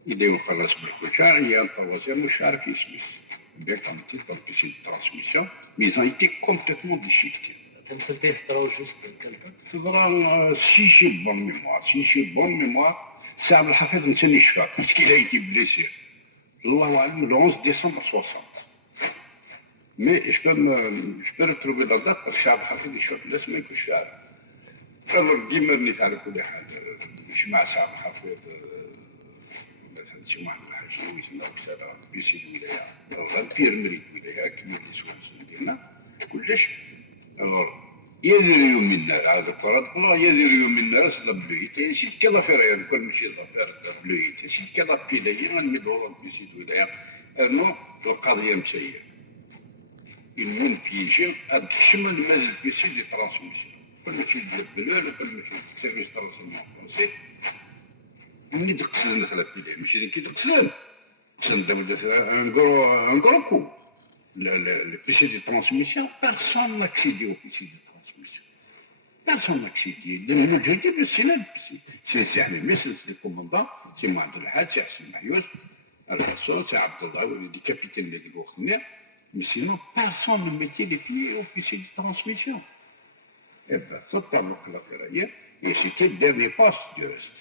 Ils ont fait la semaine il y a un troisième mouchard qui se met. Bien comme tout, comme c'est une transmission, mais ils ont été complètement déchiquetés. C'est vraiment, si j'ai bonne mémoire, ساعة الحفيظ نتسني شفاء مسكين هايتي بليسير الله أعلم le 11 décembre 60 mais je peux retrouver la date parce que ساعة الحفيظ يشوف الناس ما يكونش عارف فالور ديما رنيت على كل حال مش مع ساعة الحفيظ مثلا شي واحد الحاج لويس ناوكسالا بيسيد ولاية أو بيرمريت ولاية كبير لسوانس ديالنا كلش يدريو منا هذا قرات الله يدريو منا راس لبلويت شي كلا فريان كل مشي ظفر لبلويت شي كلا بيلايا نمدور بيسيد ولايا انه القضيه مسيه المهم بيجي هاد الشمل مال بيسيد لي ترانسميسيون كل مشي لبلول كل مشي سيرفيس ترانسميسيون فرونسي مني دقسن نخلف بيلايا ماشي كي دقسن سندوي ان كو le PC de transmission, personne n'a accédé au PC de transmission. Personne n'a accédé. L'objectif, c'est Ahmed, c'est le commandant, c'est Mohamed El-Had, c'est Hassan Mayouz, Al-Hassan, c'est Abdallah, le capitaine de l'Ivoire. Mais sinon, personne ne mettait les pieds au PC de transmission. Eh bien, ça, t'as beaucoup la ferraille, et c'était le dernier poste du reste.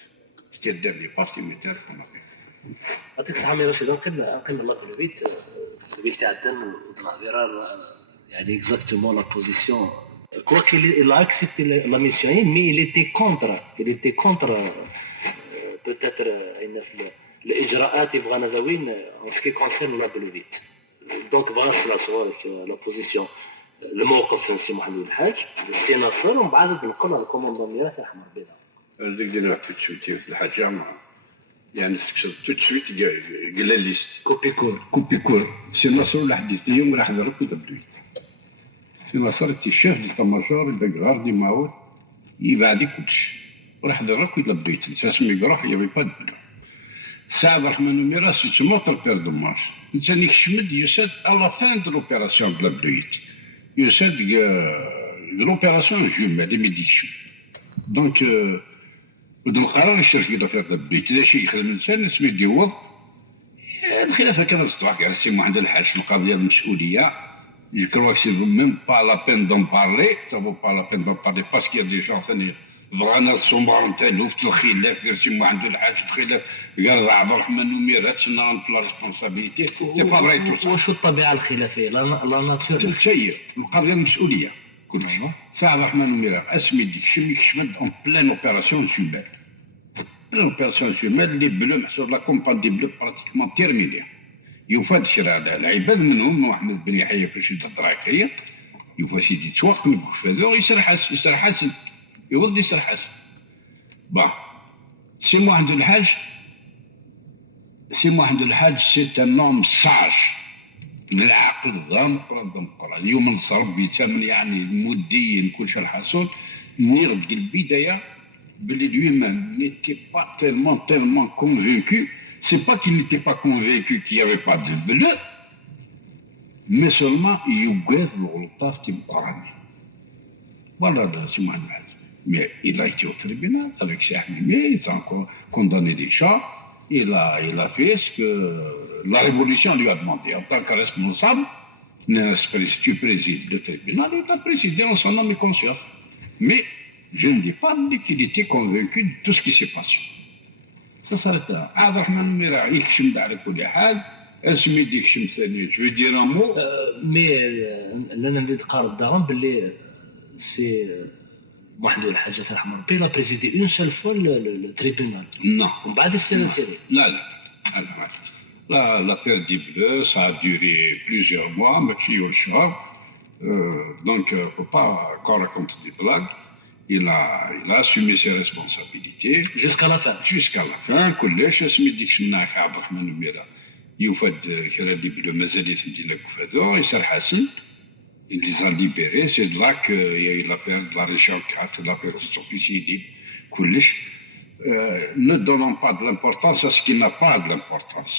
C'était le dernier poste militaire qu'on avait. يعطيك الصحة يا رشيد. نقيم الله في البيت تاع الدم ودرا يعني exactement la position. Quoi qu'il a accepté la mission, mais il était contre peut-être الإجراءات يبغانا ذوين en ce qui concerne la Belouvit. Donc voilà la position الموقف سي محمد الحاج سي ناصر ومن بعد نقول على الكوموندون ديالها تاع حمر بيضاء. هذيك ديال التشويتي في الحاجة يعني تو تسويت قال ليست كوبي كول سي ناصر ولا حديث اليوم راح نضرب ودبلويت سي ناصر تي شيف دي طماجور داك غاردي ماوت يبعدي كلشي وراح نضرب ودبلويت ساسمي قراح يبي با دبلو سعد الرحمن ميراس يتموتر بير دوماج نتاني كشمد يساد على فان دو لوبيراسيون بلا بلويت يساد لوبيراسيون جومال لي ميديكسيون دونك ودو القرار الشركي دافير دبلويت اذا شي يخدم الانسان اسمي ديوض الخلافه كذا تصدق على سي محمد الحاج القضيه المسؤوليه Je crois que c'est même pas la peine d'en parler, ça vaut pas la peine d'en parler parce qu'il y a des gens ثاني بغانا الصومبار نتاعو في الخلاف غير شي واحد عنده الحاج الخلاف قال عبد الرحمن وميرات شنو لا ريسبونسابيلتي سي با فري تو وشو الطبيعه الخلافيه لا ناتور شيء القضيه المسؤوليه كل شيء سي عبد الرحمن وميرات اسمي ديك شي يكشمد اون بلان اوبيراسيون سوبر بلان اوبيراسيون سوبر اللي بلو محسوب لا كومبان دي بلو براتيكمون تيرميني يفاد شرع العباد منهم احمد بن يحيى فاش يهضر هكايا يوفا سيدي تواق من الكفاذور يسر حسن يوض يسر حسن با سي محمد الحاج سي ان نوم ساج بالعقل ضام قران اليوم نصرب بيتامن يعني المدين كل شيء الحصول نيرد البدايه بلي lui-même n'était pas tellement convaincu. C'est pas qu'il n'était pas convaincu qu'il n'y avait pas de bleu, mais seulement il يوجد الغلطات في القرآن. Voilà, c'est moi. Mais il a été au tribunal avec ses animés, il a encore condamné des gens, il a fait ce que la révolution lui a demandé. En tant que responsable, tu présides le tribunal, il a présidé en son âme et conscience. Mais je ne dis pas qu'il était convaincu de tout ce qui s'est passé. صارت عبد الرحمن المراعي يكشم على كل حال اسمي ديك شم ثاني جو دير ان مو مي لنا نريد قارب دارهم باللي سي محمد الحاج الله يرحمه ربي لا بريزيدي اون سول فوا لو تريبيونال نو ومن بعد السنه تاني la perte du bleu ça a duré plusieurs mois ماشي يول شهر donc faut pas encore raconter des blagues. Il a assumé ses responsabilités jusqu'à la fin. كلش اسمي ديك شمناك عبد الرحمن وميرا يوفد كرا اللي بلو مازال يثنتينا كفاذو يسر حسن. Il les a libérés, c'est de là qu'il a perdu la région 4, il a perdu son suicide. كلش ne donnant pas de l'importance à ce qui n'a pas de l'importance.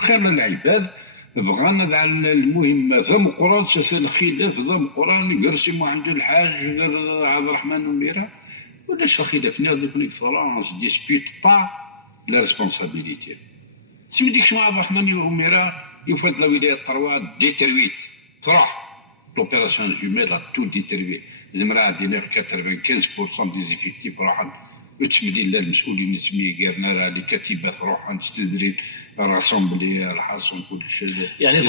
خير من العباد بغانا على المهم ذم القرآن سلسل الخلاف ذم القرآن قرسي ما عنده الحاج غير عبد الرحمن وميرا ولاش خلافنا هذوك فرانس ديسبيت با لا ريسبونسابيلتي سمي ديك شنو عبد الرحمن وميرا يفاد لا ولاية طرواد ديترويت تروح لوبيراسيون جوميل تو ديترويت زمرا عندنا 95% دي زيفيكتيف راحن وتسمي لا المسؤولين نسمي غيرنا راه لي كتيبات روحن تستدري راسومبلي الحاصل كل شيء يعني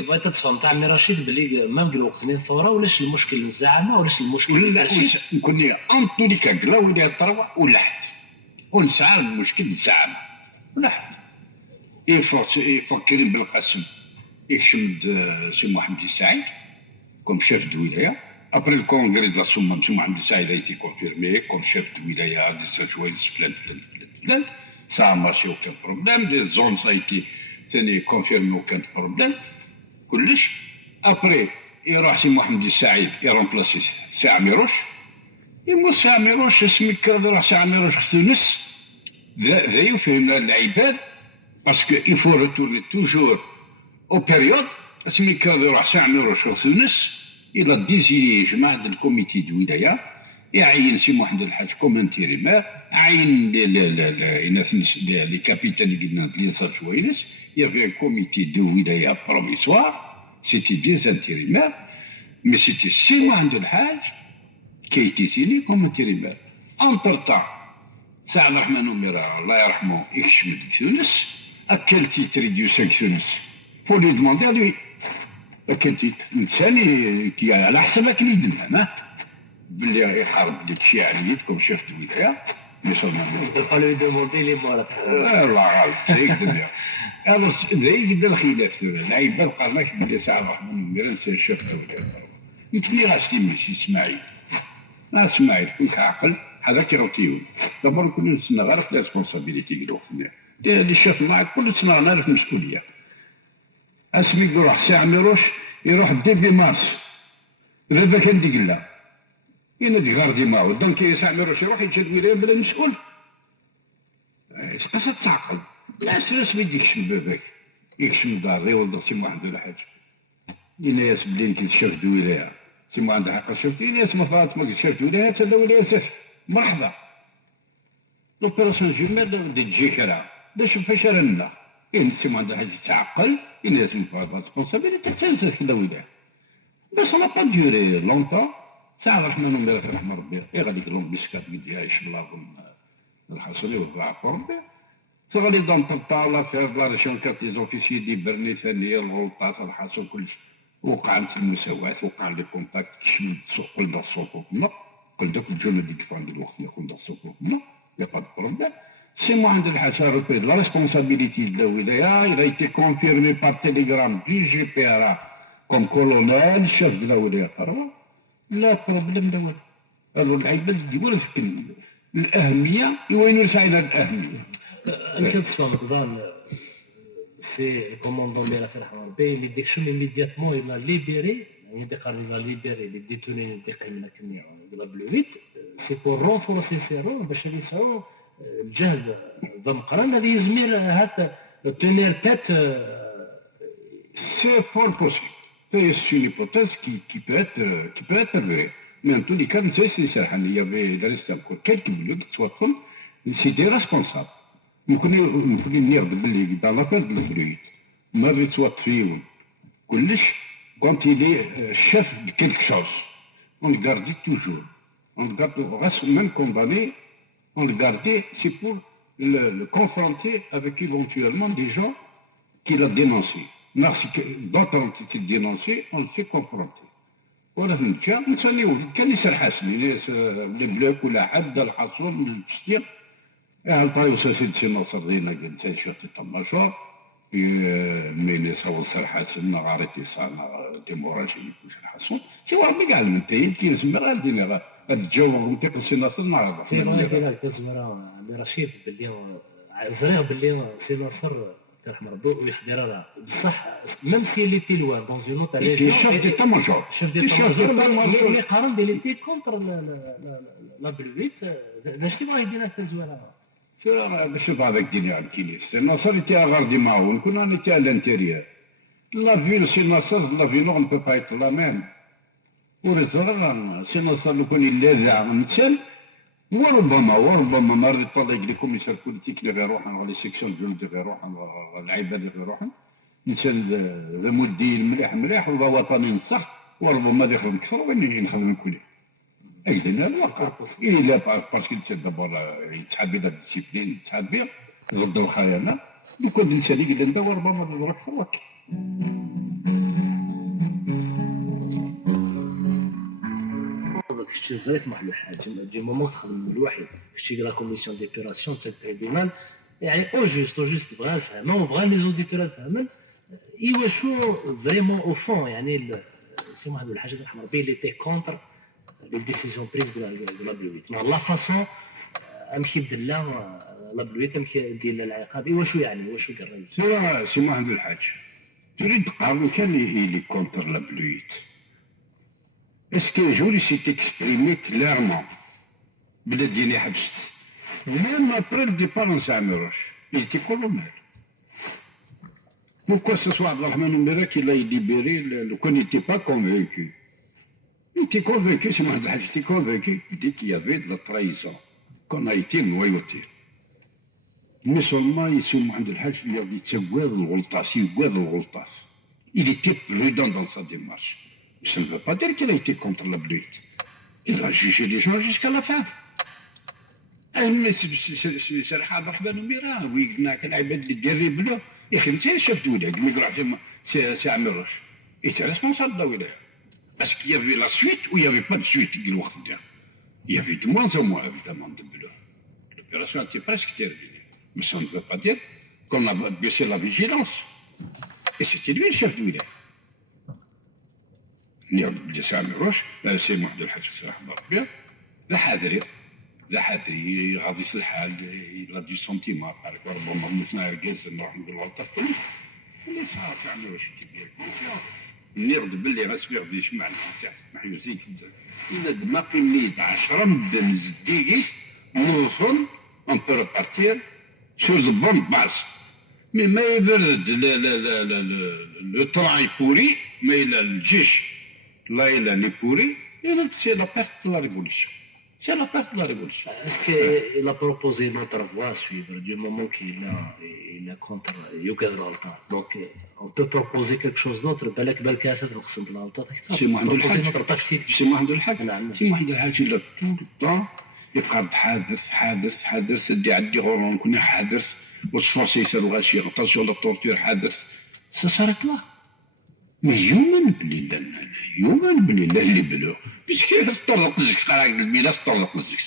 بغيت تفهم تاع مي رشيد بلي ما نقولوا وقت الثوره ولاش المشكل الزعامه ولاش المشكل لا نكون انطو ديك كلا ولا الثروه ولحت ونسعى المشكل الزعامه ولحت يفكر بالقسم يكشم سي محمد السعيد كوم شيف دو ولايه ابري الكونغري دو لا سومه سي محمد السعيد ايتي كونفيرمي كوم شيف دو ولايه دي ساجوين فلان ça a marché, aucun problème. Les zones, ça a été confirmé, aucun problème. Après, il y a Mohamed Saïd, il a remplacé Saamirouche. Et moi, Saamirouche, je suis cadre Saamirouche de Tunis. D'ailleurs, il y a l'Ibad, parce qu'il faut retourner toujours aux périodes. Je suis cadre Saamirouche de Tunis. Il a désigné le comité de Wilaya. يعين سي محمد الحاج كوم انتيريمير عين لي كابيتان اللي قلنا لي ساتوينس يافي ان كوميتي دو ولايه بروفيسوار سيتي دي انتيريمير مي سيتي سي محمد الحاج كي تيسيني كوم انتيريمير انتر تا سي عبد الرحمن وميرا الله يرحمه يكشم تونس اكل تيتري ديو سانكسيونس فو لي دوموندي ا لوي اكل تيتر ثاني كي على حسابك اللي دنا باللي يحارب ديك الشيء عليا كوم شيخ الولايه ميسون قالوا يدوموندي لي مارات الله غالب سيد هذا يقدر الخلاف العيبه قالناش بلي سعد الرحمن الميران سي شيخ الولايه يتلي غاشتي ماشي اسماعيل اسماعيل كنت عاقل هذاك يغطيون دابا كنا نتسنى غير في ريسبونسابيلتي قالوا فينا اللي الشيخ معك كل تسنى غير في المسؤوليه اسمي يروح سي عميروش يروح ديبي مارس هذا كان ديقلا ينادي غاردي معه دونك يسع ميروش يروح يتشد ولايه بلا مسؤول قصة تعقل لا سلوس ما يديكش باباك يكشم دار يوضع سي محمد الحاج يناس بلي انت شيخ ولايه سي محمد حق شفت يناس ما فاطمه شيخ ولايه تلا ولايه سير مرحبا لوبيراسيون جيمال دي تجي كرا باش فاش رانا انت ما عندها حاجه تعقل ان لازم ريسبونسابيلتي تنسى في الولايه باش لا با ديوري لونطون ساعه الرحمن ومبارك رحمه ربي غير هذيك المسكات قد يعيش بلاصه الحصري وضعف ربي تغلي دون تطاولا في لا ريجيون كانت لي زوفيسيي دي برني ثانيه الغلطات الحاصل كلشي وقعت المساواة وقع لي كونتاكت كشمل السوق قل دا السوق لا قل داك الجمله ديك فان الوقت يكون دا السوق لا يا با دو بروبليم سي مو عند الحاجه ربي لا ريسبونسابيلتي دو الولايه il a été confirmé par télégramme du GPRA comme colonel chef de la ولايه قرر لا بروبليم لا والو هادو العيبات ديما فكن الاهميه وين يساعدنا الاهميه انت تصفى c'est le commandant de la FRHB, il est immédiatement, il a libéré, il a libéré les détenus de la Bleu 8, c'est pour renforcer ces rangs, باش يسعوا الجهد ضمقران الذي يزمير هذا tenir tête. C'est fort possible. C'est une hypothèse qui peut être vraie. Mais en tous les cas, il y avait dans les encore quelques minutes, c'était responsable. نكوني نرد باللي dans l'affaire de l'Afrique ما توات فيهم كلش quand il est chef de quelque chose on le gardait toujours on le garde reste même condamné on le gardait c'est pour le confronter avec éventuellement des gens qu'il a dénoncés d'autres ont été dénoncés on le fait confronter ولا فهمتها نساليو كان يسال حسني ولا بلاك ولا حد الحصول من التشتيق يعني طيب سيد سي ناصر دينا قلت شفت الطماشور ميني صور سرحات غارتي صانا ديموراجي كلش الحصول سي ربي كاع المنتهي كي زمر غادي تجاوب منطقه سي ناصر نعرف سي راه كتزمر رشيد باللي زريغ باللي سي ناصر يرحم ربي ويحضر راه بصح ميم سي اللي تي لوان دون اون اوتر ريجيون شاف دي طماشور شاف دي طماشور اللي قارن ديال اللي تي كونتر لا بلويت باش تبغى يدير هكا زويره شوف هذاك الدنيا كينيس سي ناصر تي غاردي معاون كنا نتي على الانتيريور لا في سي ناصر لا في نو نبو با ايت لا ميم ورزق سي ناصر لو كان يلاذع مثل وربما ما رضيت طلق لي كوميسار بوليتيك اللي غير روحنا على سيكسيون جولد غير روحنا العباد اللي غير روحنا مثل ذا مدين مليح ولا وطني صح وربما يخدم اكثر وين نخدم كله اكزينا الواقع الى باسكو انت دابا يتحبي هذا الديسيبلين يتحبي ضد الخيانه لو كان الانسان اللي ندور ربما نروح فوق كشتي زريت محل الحاج دي مومون تخدم الوحيد كشتي لا كوميسيون ديبيراسيون تاع التريبينال يعني او جوست بغا نفهمها وبغا لي زوديتور نفهمن ايوا فريمون او فون يعني سي محمد الحاج رحمه ربي اللي تي كونتر لي ديسيزيون بريز دو لا بلويت مع لا فاصون امشي بدلا لا بلويت امشي ديال العقاب ايوا يعني واش قال سي محمد الحاج تريد تقارن كان اللي كونتر لا بلويت Est-ce qu'un jour il s'est exprimé clairement بلا ديني حبست même après le départ en Saint-Méroche il était colonel pourquoi ce soir Abdelrahman Oumera qu'il a libéré qu'on n'était pas convaincu il était convaincu c'est Mohamed Hadj était convaincu il dit qu'il y avait de la trahison qu'on a été noyauté mais seulement il se Mohamed Hadj il a dit الغلطاس il était prudent dans sa démarche. Ça ne veut pas dire qu'il a été contre la Bleuite. Il a jugé les gens jusqu'à la fin. Mais c'est Abdelrahman Oumera, oui, العباد اللي قريب له يا اخي انت شفت ولاد ميغراسيون سي عمروش il était responsable de la wilaya. Parce qu'il y avait la suite ou il n'y avait pas de suite. Il y avait de moins en moins évidemment de boulot. L'opération était presque terminée. Mais ça ne veut pas dire qu'on a baissé la vigilance. Et c'était lui le chef de wilaya. اللي سامي روش سي محمد الحاج رحمه ربي ذا حاذري غادي في الحال لا دي سنتيمار قالك ربما مثنى جالس نروح نقول والطف كل اللي صار سامي روش كبير نغد باللي غاسبي غادي يسمع تحت محيوزي كذا إلا دماغي نيت 10 مدن زديكي نوصل on peut repartir sur de bonnes bases mais ما يبرد le travail pourri mais الجيش là il a les pourris et c'est la perte de la révolution. سي لا بيرت لا ريفولوسيون. Est-ce qu'il a proposé notre voie à suivre du moment qu'il a contre Yugal Alta? Donc, on peut proposer quelque chose d'autre. بالك بالكاسة نقسم الألتا. سي محمد proposer الحاج. notre tactique. سي محمد الحاج. نعم. سي محمد الحاج إلا طول الطون يبقى حادث اللي عندي غورون كنا حادث والصفاصي يسالوا غاشي اتونسيون لا طورتور حادث سا سارت لا. يومن بالله يومن بالله اللي بلو باسكو تطرق لزك قراك المينا تطرق لزك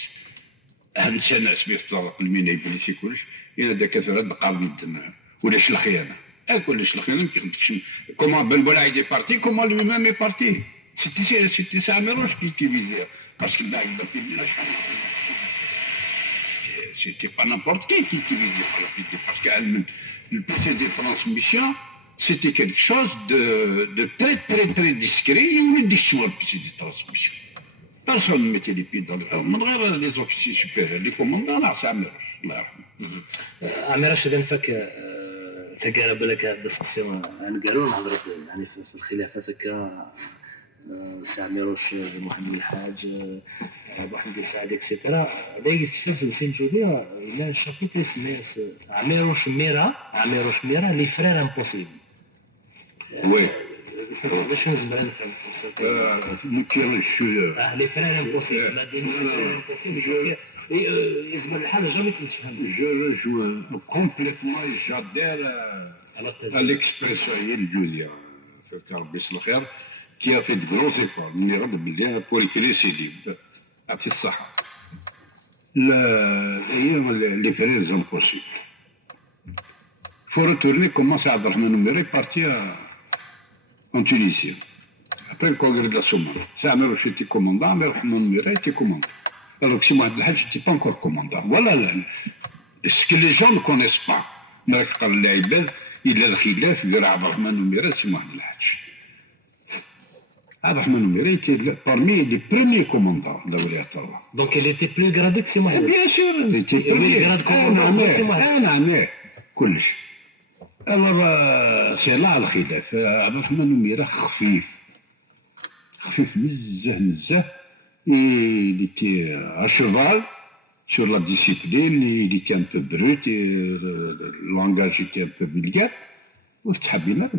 اهم شيء الناس بيتطرق المينا يبني شي كلش الى دكاتره دقاوي الدم ولاش الخيانه كلش الخيانه ما كيخدمش كومون بن بولاي دي بارتي كومون لو ميم اي بارتي سيتي سا ميروش كي تيفيزير باسكو بعد ما كيبناش c'était pas n'importe qui utilisait la rapide parce que le procès de transmission c'était quelque chose de très discret et on ne dit pas le procès de transmission. Personne ne mettait les pieds dans le feu. من غير les officiers supérieurs, les commandants, là, c'est Amiroche, الله يرحمه. Amiroche إذا فك تقال بالك ديسكسيون عن قالوا نهضروا يعني في الخلافات هكا سي عميروش محمد الحاج ابو حميد السعدي اكسيتيرا هذا يتسلسل سين جودي الى شابيتر سميت عميروش ميرا لي فرير امبوسيبل. وي باش نزبر ممكن شويه لي فرير امبوسيبل بعدين يزبر الحال جامي تفهم. جو رجوان كومبليتمون جادير على ليكسبريسيون هي الجوزيه في ربي يصلح الخير qui a fait de gros efforts, pour écrire ses livres, à petite Sahara. Les frères impossibles. Il faut retourner comment ça Abdelrahman Ouméré est parti en Tunisie. Après le congrès de la Somalie. Ça Amiroche était commandant, Abdelrahman Ouméré était commandant. Alors que si Mohamed El Hadj n'était pas encore commandant. Voilà ce que les gens ne connaissent pas. Il a le khilaf, il a Abdelrahman Ouméré, c'est Mohamed El Hadj. Abdelrahman Ouméré était parmi les premiers commandants de la Wilayat Allah. Donc il était plus gradé que c'est Mohamed. Bien sûr, il était premier. كلش. Alors c'est là الخلاف. Abdelrahman Ouméré خفيف بزاف. Il était à cheval sur la discipline, il était un peu brut, le langage était un peu vulgaire. وتحبينا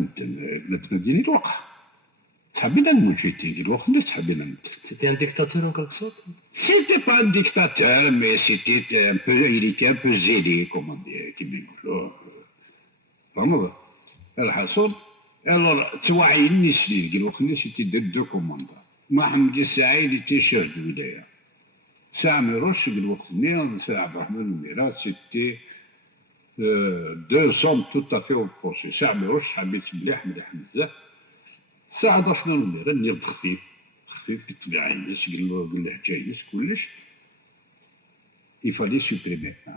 نتمديني الوقع. تحبينا المجتهدين الوقت اللي تحبينا نمثل. C'était un dictateur en quelque sorte? C'était pas un dictateur, mais c'était un peu, il était un peu zélé, comme on dit, كما يقولوا. فهمت؟ الحصول alors توعي النسلين الوقت اللي c'était deux commandants. محمد السعيد était chef de wilaya. سي عميروش الوقت اللي سي عبد الرحمن الميرات c'était deux hommes tout à fait opposés. سي عميروش حبيت مليح بزاف. ساعد رحنا الميرا اللي خفيف بالطبيعة الناس قال له حكاية كلش il fallait supprimer.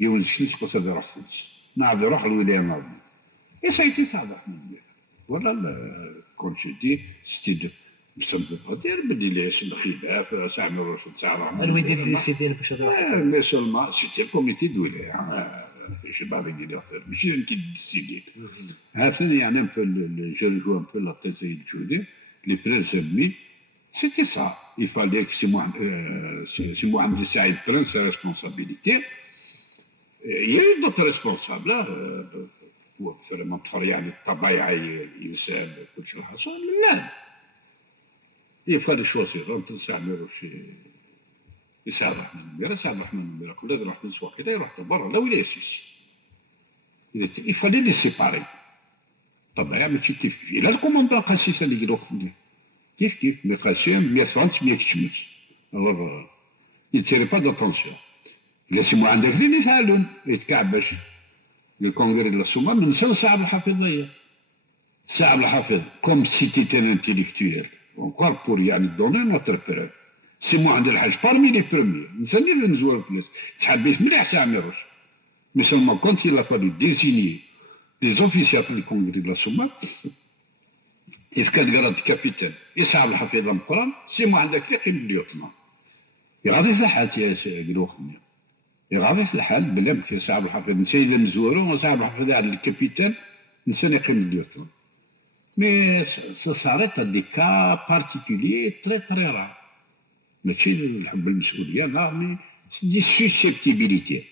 يولد شنو تقصد هذا راح تونس نعرف يروح الولاية النظام et ça a été ça رحنا الميرا. voilà comme je dis c'était ça ne veut pas dire بلي ليش الخلاف ساعة من الرشد ساعة رحنا الوديد ديسيدين باش هذا mais seulement c'était comité de ولاية je sais pas avec des docteurs, mais j'ai une petite décidée. Il y a un peu, je rejoue un peu la thèse de Judy, les frères ennemis, c'était ça. Il fallait que si Mohamed Saïd prenne ses responsabilités. Il y a eu d'autres responsables, pour vraiment travailler le travail, il sait, tout ça, là. Il fallait choisir entre Samuroche et سعد رحمن الميرا. سعد رحمن الميرا قبل راح نسوا كذا يروح برا لا ولا يسوس. il fallait les séparer. طبعا ماشي كيف الى الكوموندون قاسيس اللي يقولوا كيف مي قاسيم 130 100 كشمس. alors il tirait pas d'attention. لازم عندك اللي يفعلون يتكعب باش الكونغري de la Somalie من سوا سعد الحفيظيه. سعد الحفيظ comme si c'était un intellectuel encore pour يعني donner notre preuve. سي محمد الحاج parmi les premiers. نسمي نزور في الناس تحبيت مليح سي عميروش. Mais seulement quand il a fallu désigner les officiers du congrès de la Somalie, il y a un grade de capitaine. Et ça a fait dans le Coran, c'est moi qui ai fait le lieutenant. Il y a des gens qui ont fait le lieutenant. Il y a des gens qui ont fait le capitaine, il y a des lieutenant. Mais ça s'arrête à des cas particuliers très très rares. ماشي نحب المسؤوليه نعم دي سوسيبتيبيليتي.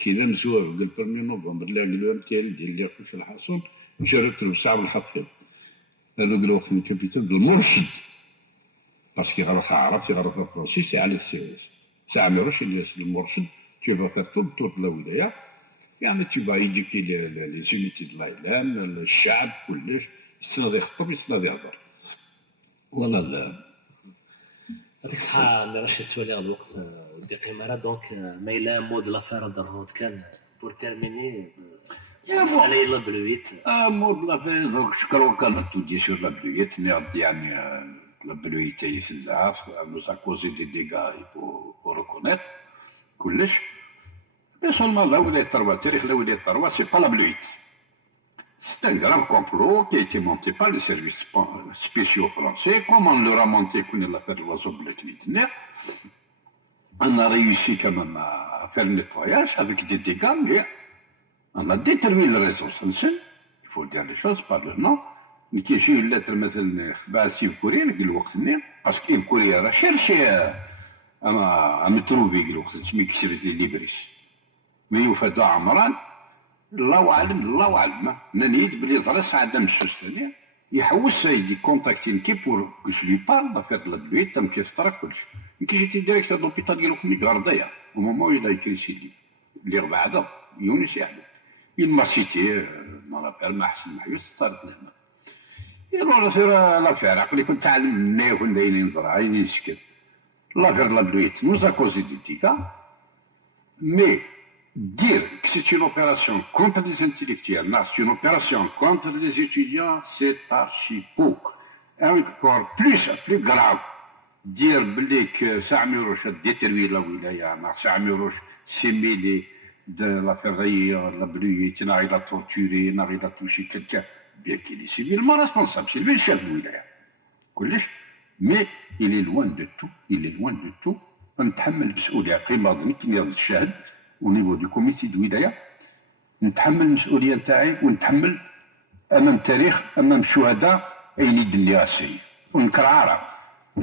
كي لمسوها في البرمي نوفمبر لا قالوا امتيال ديال اللي خوش الحصون جربت بساعه بالحفيظ هذا قالوا في الكابيتال المرشد باسكو يعرف عربي يعرف فرنسي على السيريس ساعه ما يروحش المرشد tu vas faire tout le tour de la ولايه يعني tu vas éduquer les unités de l'Aïlam الشعب كلش يستنى يخطب يستنى يهضر ولا لا هذيك الصحة ملي راه تولي هذا الوقت ودي قيمة دونك ميلا مود لافير درهوت كان بور تيرميني على لا بلويت مود لافير دونك شكرا كان تودي سور لا بلويت ميرد يعني لا بلويت في الزعاف nous a causé des dégâts il faut reconnaître كلش mais seulement là où les Tarwa تاريخ là où les Tarwa c'est pas la bluite. C'est un grand complot qui a été monté par les services spéciaux français. Comme on leur a monté qu'on a fait l'oiseau bleu Midner, on a réussi quand même à faire le nettoyage avec des dégâts, mais on a déterminé le réseau Sansen, il faut dire les choses par le nom. Mais qui j'ai eu une lettre مثلا خباسي وكوريا قال وقت النير باسكو كوريا راه cherché à me trouver قال وقت سمي كسرت لي ليبريس مي يفادوا عمران الله اعلم الله اعلم نانيد بلي ضرس عدم السوستاني يحوس يدي كونتاكتي نكي بور كو جو لي بارل دافير لا بلويت تم كيسترا كلشي كي جيتي ديريكتور دوبيتال ديالو كمي غاردايا au moment où il a écrit سيدي اللي بعدا يونس يعلم il m'a cité dans la perma حسن محيوس صارت لهنا يقولوا سير لافير عقلي كنت تعلم مني وكنت دايرين نزرع عيني نسكت لافير لا بلويت نوزا كوزي دي ديكا مي dire que c'est une opération contre les intellectuels, non, c'est une opération contre les étudiants, c'est archi faux. Encore plus grave, dire que Sami Roche a détruit la wilaya, Sami Roche s'est mêlé de la ferraille, la brûlée, il a torturé, il a touché quelqu'un, bien qu'il est civilement responsable, c'est lui le chef de wilaya. Mais il est loin de tout, on نتحمل مسؤولية قيمة ضمن يرد الشاهد ونيفو دو كوميتي دو ولاية نتحمل المسؤولية نتاعي ونتحمل أمام التاريخ أمام الشهداء أين يدلي راسي ونكر عارة